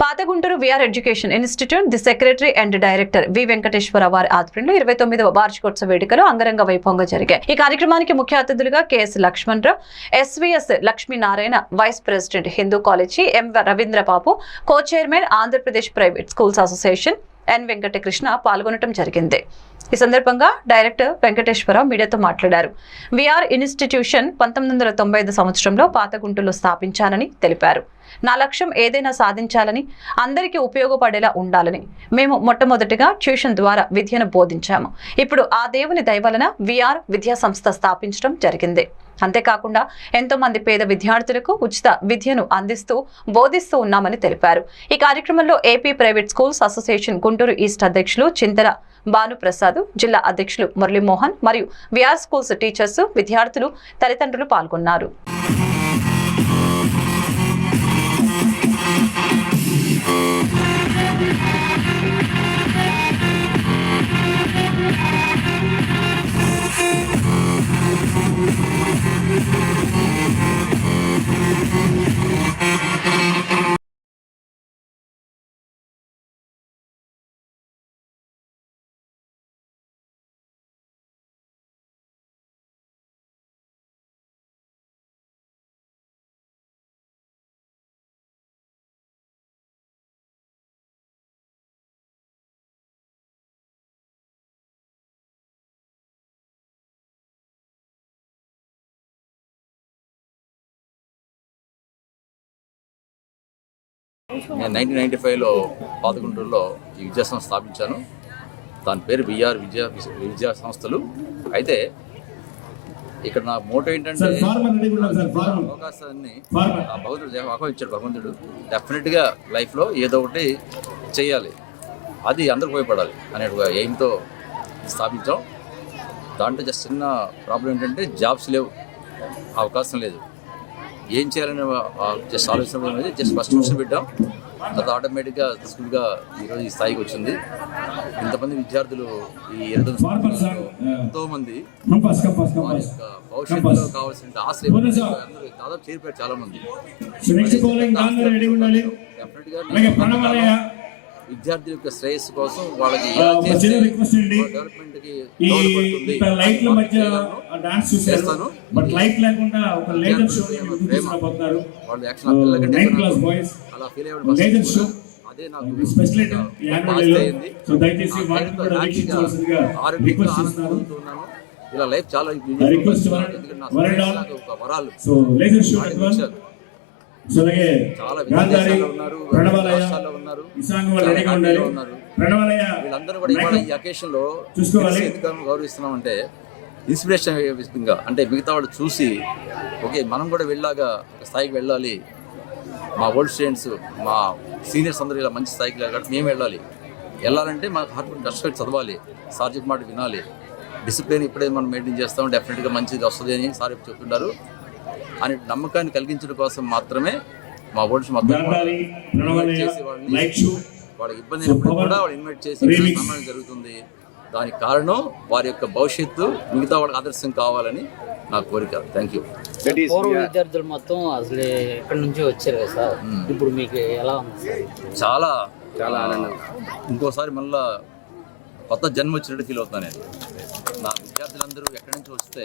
Pathaguntur VR education institute the secretary and director V Venkateswara వారి ఆధ్వర్యంలో ఇరవై తొమ్మిదవ వార్షికోత్సవ వేడుకలు అంగరంగ వైభవంగా జరిగాయి. ఈ కార్యక్రమానికి ముఖ్య అతిథులుగా K S Lakshmanarao SVS Lakshminarayana vice president Hindu college ఎం రవీంద్ర బాబు కో chairman Andhra Pradesh private schools association ఎన్ వెంకటకృష్ణ పాల్గొనడం జరిగింది. ఈ సందర్భంగా డైరెక్టర్ వెంకటేశ్వరరావు మీడియాతో మాట్లాడారు. విఆర్ ఇన్స్టిట్యూషన్ పంతొమ్మిది వందల తొంభై ఐదు సంవత్సరంలో పాతగుంటలో స్థాపించానని తెలిపారు. నా లక్ష్యం ఏదైనా సాధించాలని అందరికీ ఉపయోగపడేలా ఉండాలని మేము మొట్టమొదటిగా ట్యూషన్ ద్వారా విద్యను బోధించాము. ఇప్పుడు ఆ దేవుని దయవలన విఆర్ విద్యా సంస్థ స్థాపించడం జరిగింది. అంతేకాకుండా ఎంతో మంది పేద విద్యార్థులకు ఉచిత విద్యను అందిస్తూ బోధిస్తూ ఉన్నామని తెలిపారు. ఈ కార్యక్రమంలో AP private schools association Guntur east అధ్యక్షులు చింతల భానుప్రసాద్ జిల్లా అధ్యక్షులు మురళీమోహన్ మరియు విఆర్ స్కూల్స్ టీచర్స్ విద్యార్థులు తల్లిదండ్రులు పాల్గొన్నారు. నేను నైన్టీన్ నైన్టీ ఫైవ్లో పాతగుంటూరులో ఈ విద్యా సంస్థ స్థాపించాను. దాని పేరు విఆర్ విద్యా విద్యా సంస్థలు. అయితే ఇక్కడ నా మోటో ఏంటంటే అవకాశాన్ని ఆ భగవంతుడు ఆహ్వానించాడు భగవంతుడు డెఫినెట్గా లైఫ్లో ఏదో ఒకటి చేయాలి. అది అందరికి ఉపయోగపడాలి అనే ఒక ఎయిమ్తో స్థాపించాం. దాంట్లో జస్ట్ చిన్న ప్రాబ్లం ఏంటంటే జాబ్స్ లేవు. అవకాశం లేదు. ఏం చేయాలని జస్ట్ ఆలోచన అనేది జస్ట్ ఫస్ట్ ట్యూషన్ పెట్టాం. తర్వాత ఆటోమేటిక్గా స్కూల్గా ఈరోజు ఈ స్థాయికి వచ్చింది. ఇంతమంది విద్యార్థులు ఈ సార్ ఎంతో మంది భవిష్యత్తులో కావాల్సిన. అందరూ దాదాపు చేరిపోయారు చాలా మంది సో నెక్స్ట్ బౌలింగ్ దాని రెడీ ఉండాలి డెఫినెట్గా అలాగే ప్రణవాలయ విద్యార్థి యొక్క శ్రేయస్సు కోసం వాళ్ళకి చేస్తాను. వాళ్ళు అలా ఫీల్ అదే నాకు స్పెషల్. సో దయచేసి వాటిని కూడా వీక్షించవలసిందిగా రిక్వెస్ట్ చేస్తున్నాను. ఇలా లైఫ్ చాలా రిక్వెస్ట్ వరల్డ్ వరాలు. సో లేజర్ షో వాటిని అడ్వాన్స్ ఇచ్చారు. సో అలాగే చాలా గాంధారి ప్రణవాలయ ఇసాంగ వాళ్ళు రెడీగా ఉండాలి. ప్రణవాలయ వీళ్ళందరూ కూడా ఈ అకేషన్లో చూసుకోవాలి. గౌరవిస్తున్నాం అంటే ఇన్స్పిరేషన్ విధంగా అంటే మిగతా వాళ్ళు చూసి ఓకే మనం కూడా వెళ్ళాగా ఒక స్థాయికి వెళ్ళాలి. మా ఓల్డ్ స్టూడెంట్స్ మా సీనియర్స్ అందరూ ఇలా మంచి స్థాయికి కాబట్టి మేము వెళ్ళాలి. వెళ్ళాలంటే మనకు హార్ట్ కష్టపడి చదవాలి. సార్ చెప్పిన మాట వినాలి. డిసిప్లిన్ ఇప్పుడే మనం మెయింటైన్ చేస్తాం డెఫినెట్గా మంచిది వస్తుంది అని సార్ చెప్తున్నారు. అని నమ్మకాన్ని కలిగించడం కోసం మాత్రమే మా ఓల్డ్స్ మొత్తం చేసి వాళ్ళని వాళ్ళకి ఇబ్బంది అయినప్పుడు కూడా వాళ్ళు ఇన్వైట్ చేసి సన్మానం జరుగుతుంది. దానికి కారణం వారి యొక్క భవిష్యత్తు మిగతా వాళ్ళకి ఆదర్శం కావాలని నా కోరిక. థ్యాంక్ యూ పూర్వ విద్యార్థులు మొత్తం అసలు ఎక్కడి నుంచి వచ్చారు కదా సార్? మ్మ్. ఇప్పుడు మీకు ఎలా ఉంది చాలా చాలా ఆనందం ఇంకోసారి మళ్ళా కొత్త జన్మ వచ్చినట్టు ఫీల్ అవుతాను నేను. నా విద్యార్థులందరూ ఎక్కడి నుంచి వస్తే